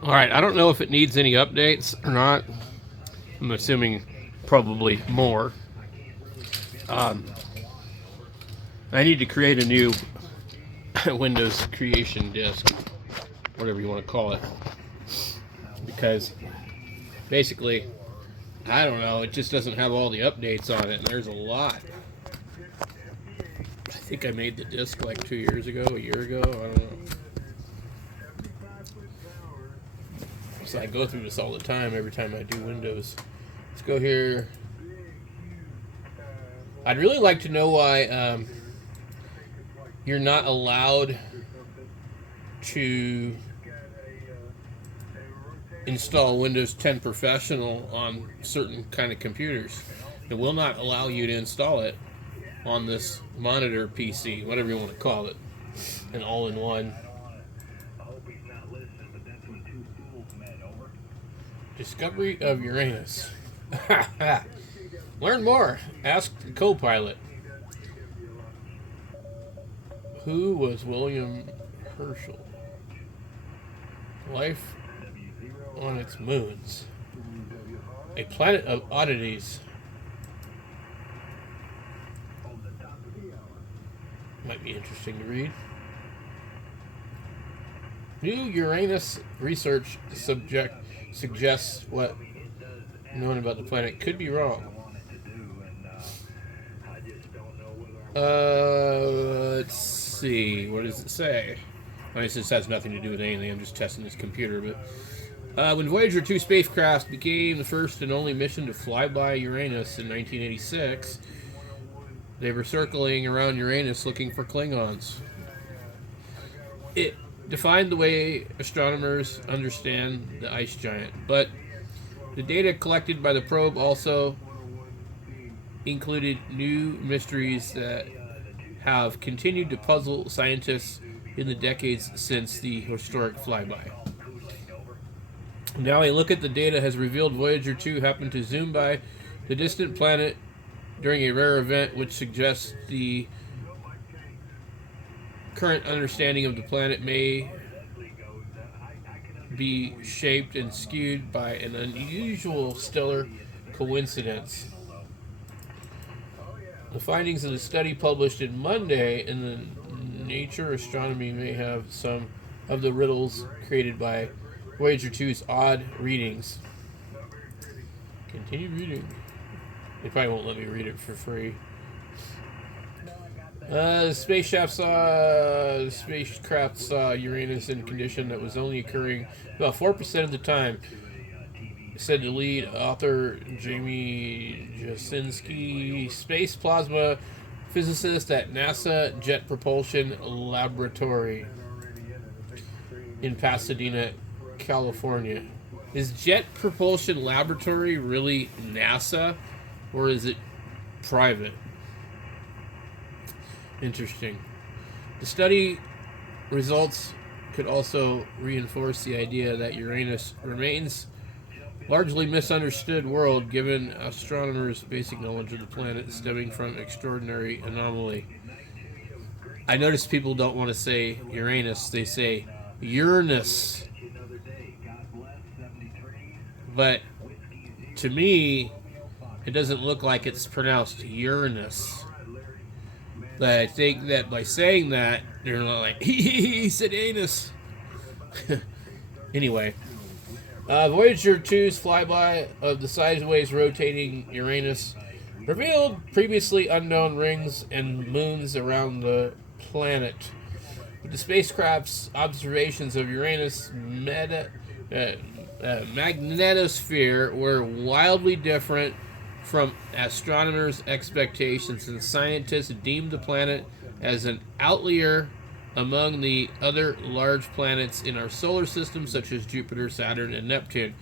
All right, I don't know if it needs any updates or not. I'm assuming probably more. Um, I need to create a new Windows creation disk, whatever you want to call it, because basically, I don't know, it just doesn't have all the updates on it, and there's a lot. I think I made the disk like 2 years ago, a year ago, I don't know. So I go through this all the time, every time I do Windows. Let's go here. I'd really like to know why you're not allowed to install Windows 10 Professional on certain kind of computers. It will not allow you to install it on this monitor PC, whatever you want to call it, an all-in-one. Discovery of Uranus. Learn more. Ask the co-pilot. Who was William Herschel? Life on its moons. A planet of oddities. Might be interesting to read. New Uranus research suggests what known about the planet could be wrong. Let's see. What does it say? I mean, this has nothing to do with anything. I'm just testing this computer. But when Voyager 2 spacecraft became the first and only mission to fly by Uranus in 1986, they were circling around Uranus looking for Klingons. It defined the way astronomers understand the ice giant, but the data collected by the probe also included new mysteries that have continued to puzzle scientists in the decades since the historic flyby. Now a look at the data has revealed Voyager 2 happened to zoom by the distant planet during a rare event, which suggests the current understanding of the planet may be shaped and skewed by an unusual stellar coincidence. The findings of the study published in Monday in the Nature Astronomy may have some of the riddles created by Voyager 2's odd readings. Continue reading. They probably won't let me read it for free. The spacecraft saw Uranus in a condition that was only occurring about 4% of the time, said the lead author Jamie Jasinski, space plasma physicist at NASA Jet Propulsion Laboratory in Pasadena, California. Is Jet Propulsion Laboratory really NASA, or is it private? Interesting. The study results could also reinforce the idea that Uranus remains largely misunderstood world given astronomers' basic knowledge of the planet stemming from extraordinary anomaly. I notice people don't want to say Uranus, they say Uranus. But to me, it doesn't look like it's pronounced Uranus. But I think that by saying that, they're like, he said anus. Anyway, Voyager 2's flyby of the sideways rotating Uranus revealed previously unknown rings and moons around the planet. But the spacecraft's observations of Uranus' magnetosphere were wildly different from astronomers' expectations, and scientists deemed the planet as an outlier among the other large planets in our solar system, such as Jupiter, Saturn, and Neptune.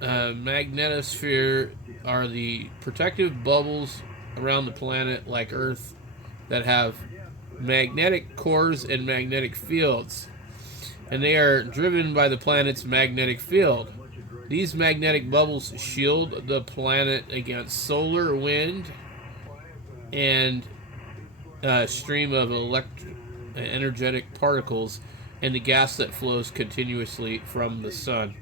Magnetosphere are the protective bubbles around the planet, like Earth, that have magnetic cores and magnetic fields, and they are driven by the planet's magnetic field. These magnetic bubbles shield the planet against solar wind and a stream of energetic particles and the gas that flows continuously from the sun.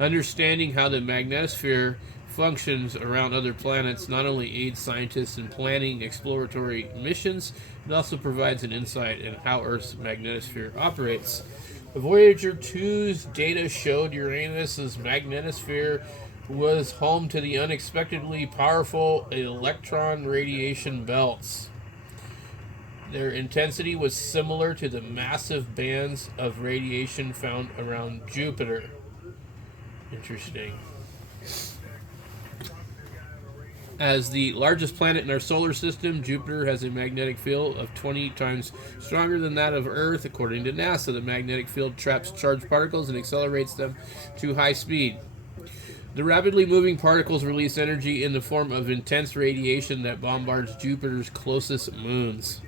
Understanding how the magnetosphere functions around other planets not only aids scientists in planning exploratory missions, it also provides an insight in how Earth's magnetosphere operates. Voyager 2's data showed Uranus's magnetosphere was home to the unexpectedly powerful electron radiation belts. Their intensity was similar to the massive bands of radiation found around Jupiter. Interesting. As the largest planet in our solar system, Jupiter has a magnetic field of 20 times stronger than that of Earth. According to NASA, the magnetic field traps charged particles and accelerates them to high speed. The rapidly moving particles release energy in the form of intense radiation that bombards Jupiter's closest moons.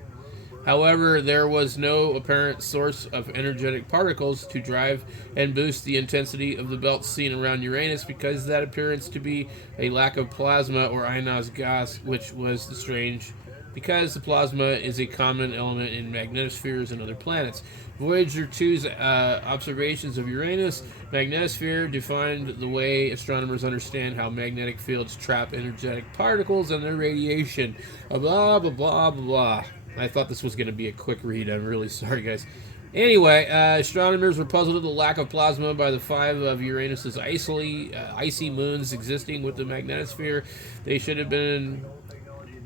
However, there was no apparent source of energetic particles to drive and boost the intensity of the belts seen around Uranus because that appears to be a lack of plasma or ionized gas, which was strange because the plasma is a common element in magnetospheres and other planets. Voyager 2's observations of Uranus' magnetosphere defined the way astronomers understand how magnetic fields trap energetic particles and their radiation. Blah, blah, blah, blah, blah. I thought this was going to be a quick read. I'm really sorry, guys. Anyway, astronomers were puzzled at the lack of plasma by the 5 of Uranus's icy moons existing with the magnetosphere. They should have been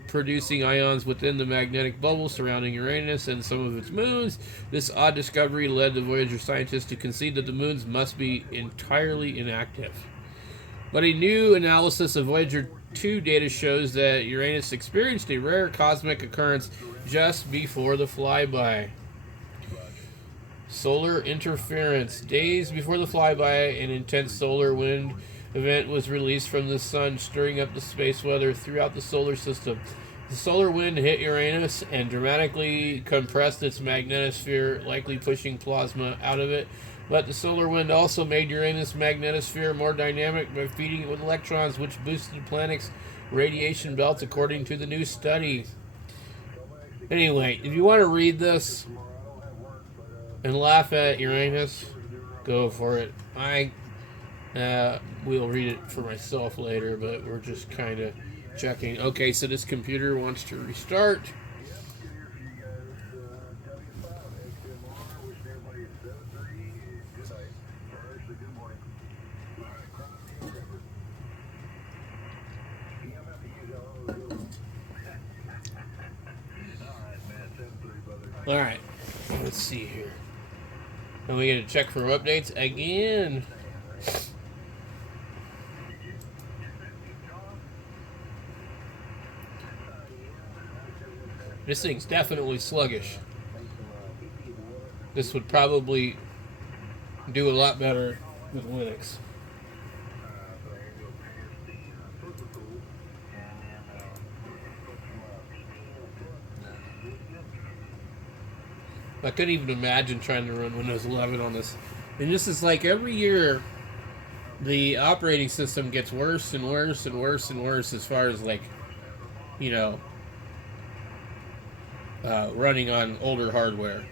producing ions within the magnetic bubble surrounding Uranus and some of its moons. This odd discovery led the Voyager scientists to concede that the moons must be entirely inactive. But a new analysis of Voyager 2 data shows that Uranus experienced a rare cosmic occurrence just before the flyby. Solar interference. Days before the flyby, an intense solar wind event was released from the sun, stirring up the space weather throughout the solar system. The solar wind hit Uranus and dramatically compressed its magnetosphere, likely pushing plasma out of it. But the solar wind also made Uranus' magnetosphere more dynamic by feeding it with electrons, which boosted the planet's radiation belts, according to the new study. Anyway, if you want to read this and laugh at Uranus, go for it. I will read it for myself later, but we're just kind of checking. Okay, so this computer wants to restart. Alright, let's see here. And we get to check for updates again. This thing's definitely sluggish. This would probably do a lot better with Linux. I couldn't even imagine trying to run Windows 11 on this. And this is like every year, the operating system gets worse and worse and worse and worse as far as like, you know, running on older hardware.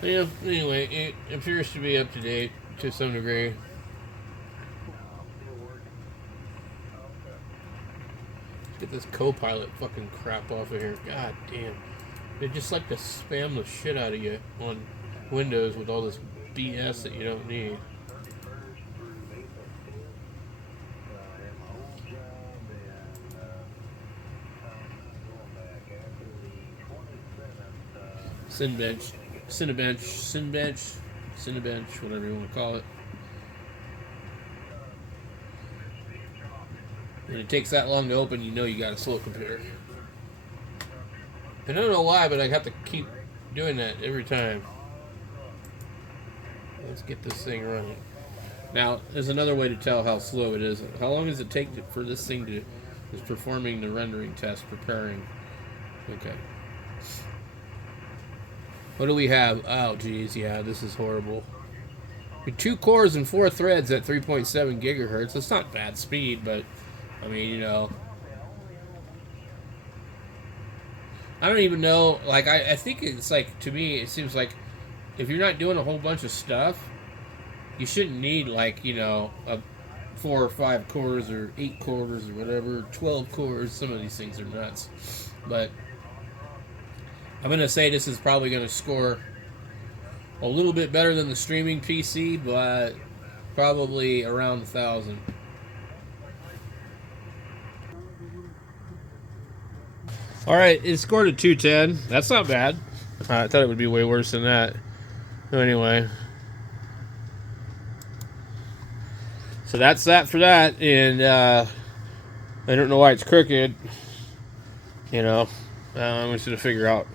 Yeah, anyway, it appears to be up to date to some degree. Let's get this Copilot fucking crap off of here. God damn. They just like to spam the shit out of you on Windows with all this BS that you don't need. Cinebench, whatever you want to call it. When it takes that long to open, you know you got a slow computer. And I don't know why, but I have to keep doing that every time. Let's get this thing running. Now, there's another way to tell how slow it is. How long does it take for this thing to is performing the rendering test, preparing? Okay. What do we have? Oh, geez, yeah, this is horrible. 2 cores and 4 threads at 3.7 gigahertz. That's not bad speed, but I mean, you know, I don't even know. Like, I think it's like, to me, it seems like if you're not doing a whole bunch of stuff, you shouldn't need, like, you know, a 4 or 5 cores or 8 cores or whatever, 12 cores. Some of these things are nuts. But I'm going to say this is probably going to score a little bit better than the streaming PC, but probably around 1,000. All right, it scored a 210. That's not bad. I thought it would be way worse than that. Anyway, so that's that for that. And I don't know why it's crooked. You know, I'm just gonna figure out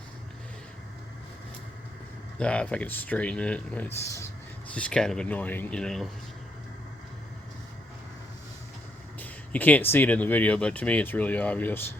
if I can straighten it. It's just kind of annoying, you know. You can't see it in the video, but to me, it's really obvious.